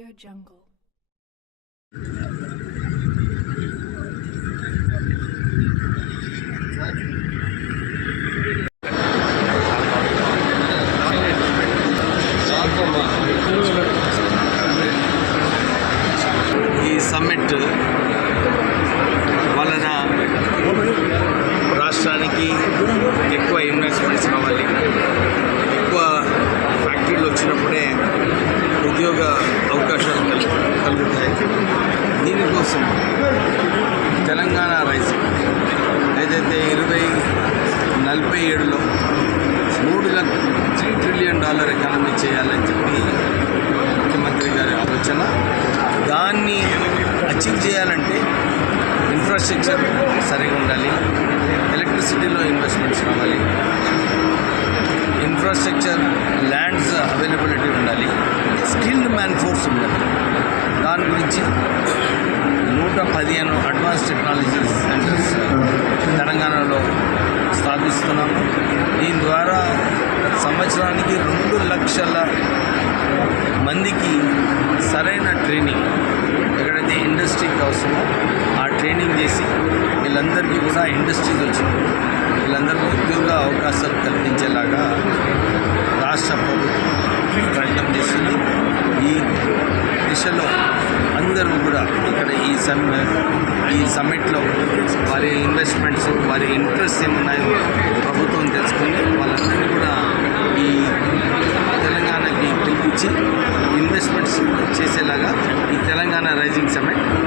Audio Jungle. Dollar economy చేయాలని చెప్పి ముఖ్యమంత్రి గారి ఆలోచన. దాన్ని అచీవ్ చేయాలంటే ఇన్ఫ్రాస్ట్రక్చర్ సరిగా ఉండాలి. ఎలక్ట్రిసిటీలో ఇన్వెస్ట్మెంట్స్ రావాలి. ఇన్ఫ్రాస్ట్రక్చర్ ల్యాండ్స్ అవైలబిలిటీ ఉండాలి. స్కిల్డ్ మ్యాన్ ఫోర్స్ ఉండాలి. దాని గురించి నూట పదిహేను అడ్వాన్స్ టెక్నాలజీ సెంటర్స్ తెలంగాణలో స్థాపిస్తున్నాము. దీని ద్వారా సంవత్సరానికి రెండు లక్షల మందికి సరైన ట్రైనింగ్. ఎక్కడైతే ఇండస్ట్రీకి అవసరమో ఆ ట్రైనింగ్ చేసి వీళ్ళందరికీ కూడా ఇండస్ట్రీస్ వచ్చినప్పుడు వీళ్ళందరికీ ఉద్యోగ అవకాశాలు కల్పించేలాగా రాష్ట్ర ప్రభుత్వం ప్రయత్నం చేస్తుంది. ఈ దిశలో అందరూ కూడా ఇక్కడ ఈ సమ్ ఈ సమ్మిట్లో వారి ఇన్వెస్ట్మెంట్స్ వారి ఇంట్రెస్ట్ ఏమున్నాయో ప్రభుత్వం తెలుసుకుని వాళ్ళందరినీ కూడా ఈ తెలంగాణకి పిలిపించి ఇన్వెస్ట్మెంట్స్ చేసేలాగా ఈ తెలంగాణ రైజింగ్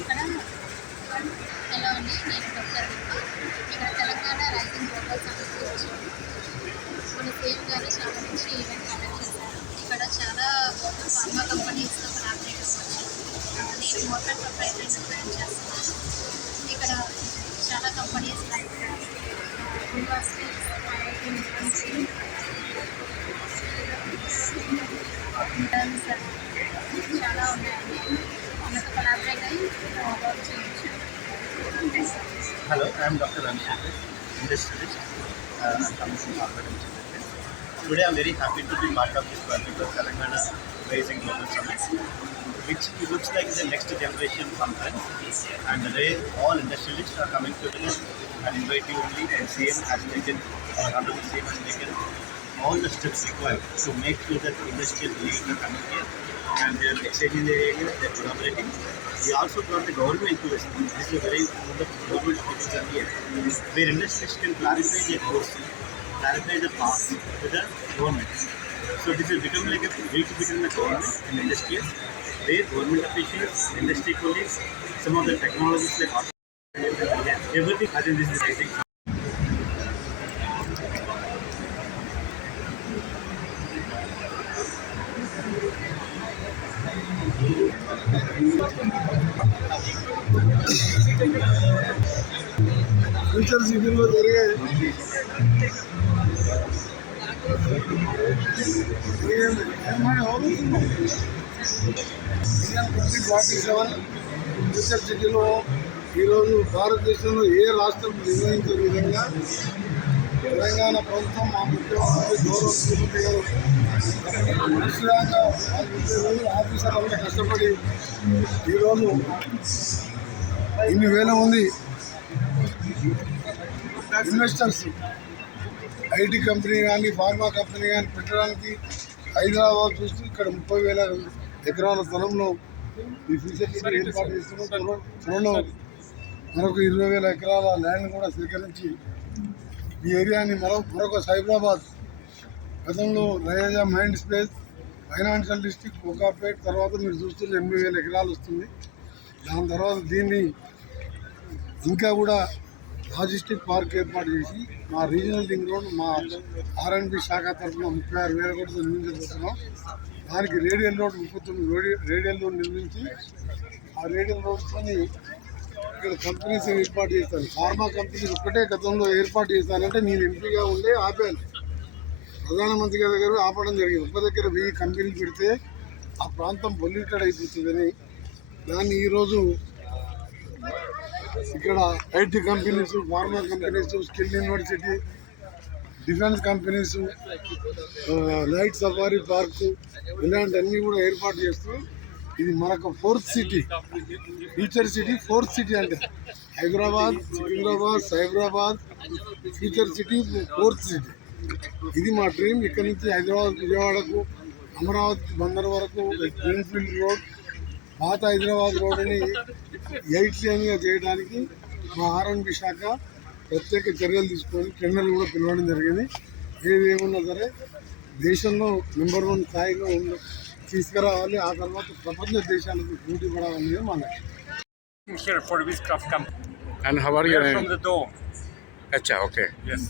ఇక్కడ హలో అండి నేను డాక్టర్ ఇక్కడ తెలంగాణ రైజింగ్ గ్లోబల్ సమిట్ గురించి మన సేమ్ గారు చాలా మంచి ఈవెంట్ కండక్ట్ చేశారు ఇక్కడ చాలా ఫార్మా కంపెనీస్తో కొలాబరేట్ అవ్వచ్చు నేను motor proprietor Hello, I am Dr. Ramshankar, industrialist. Uh, I'm coming from Harvard. Today I'm very happy to be part of this particular Telangana Rising Global Summit, which looks like the next generation conference. And today all industrialists are coming to this and invite you only and CM has taken, or Honorable CM has taken all the steps required to make sure that industrial leaders are coming here and they are exchanging their ideas, they are collaborating. We also brought the government to this. This is a very meetings are here, where industries can clarify their course, clarify the path to the government. So this will become like a bridge between the government and industry, where government officials, industry colleagues, some of the technologies like everything. I think this is I future సిటీలో జరిగే forty seven సిటీలో ఈరోజు భారతదేశంలో ఏ రాష్ట్రం నిర్వహించే విధంగా తెలంగాణ ప్రభుత్వం మా ముఖ్యమంత్రి గౌరవ ముఖ్యమంత్రి గారు ఆఫీసర్ కష్టపడి ఈరోజు ఇన్ని వేల మంది ఇన్వెస్టర్స్ ఐటీ కంపెనీ కానీ ఫార్మా కంపెనీ కానీ పెట్టడానికి హైదరాబాద్ చూస్తూ ఇక్కడ ముప్పై వేల ఎకరాల స్థలంలో ఈ ఫ్యూచర్ ఏర్పాటు చేస్తున్నాం త్వరలో మరొక ఇరవై వేల ఎకరాల ల్యాండ్ కూడా సేకరించి ఈ ఏరియాని మరో మరొక సైబరాబాద్ గతంలో Raheja mind space financial district Kokapet తర్వాత మీరు చూస్తున్న ఎనభై వేల ఎకరాలు వస్తుంది. దాని తర్వాత దీన్ని ఇంకా కూడా లాజిస్టిక్ పార్క్ ఏర్పాటు చేసి మా రీజనల్ రింగ్ రోడ్ మా ఆర్ఎన్బి శాఖ తరఫున ముప్పై ఆరు వేల కోట్లు నిర్మించబోతున్నాం. దానికి రేడియల్ రోడ్ ముప్పై తొమ్మిది రేడియల్ రోడ్ నిర్మించి ఆ రేడియల్ రోడ్తోని ఇక్కడ కంపెనీస్ ఏర్పాటు చేస్తాను ఫార్మా కంపెనీస్ ఒక్కటే గతంలో ఏర్పాటు చేస్తానంటే నేను ఎంపీగా ఉండే ఆపాను. ప్రధానమంత్రి గారి దగ్గర ఆపడం జరిగింది. ఒక దగ్గర వెయ్యి కంపెనీలు పెడితే ఆ ప్రాంతం పొల్యూటెడ్ అయిపోతుందని. దాన్ని ఈరోజు ఇక్కడ IT companies pharma companies skill university defence companies light safari park ఇలాంటివన్నీ కూడా ఏర్పాటు చేస్తూ ఇది మనకు fourth city future city fourth city అంటే Hyderabad Secunderabad Cyberabad future city fourth city. ఇది మా డ్రీమ్. ఇక్కడ నుంచి హైదరాబాద్ విజయవాడకు అమరావతి బందర్ వరకు గ్రీన్ఫీల్డ్ రోడ్ పాత హైదరాబాద్ రోడ్ని ఎయిట్ లేన్గా చేయడానికి మా ఆర్ఎన్బి శాఖ ప్రత్యేక చర్యలు తీసుకొని టెండర్లు కూడా పిలవడం జరిగింది ఏది ఏమున్నా సరే దేశంలో నెంబర్ వన్ స్థాయిలో ఉన్న తీసుకురావాలి ఆ తర్వాత ప్రపంచ దేశాలకు పోటీ పడాలనేది మా లక్ష్యం here for Witchcraft Camp. And how are We you? are from the dome. Acha, okay. Yes.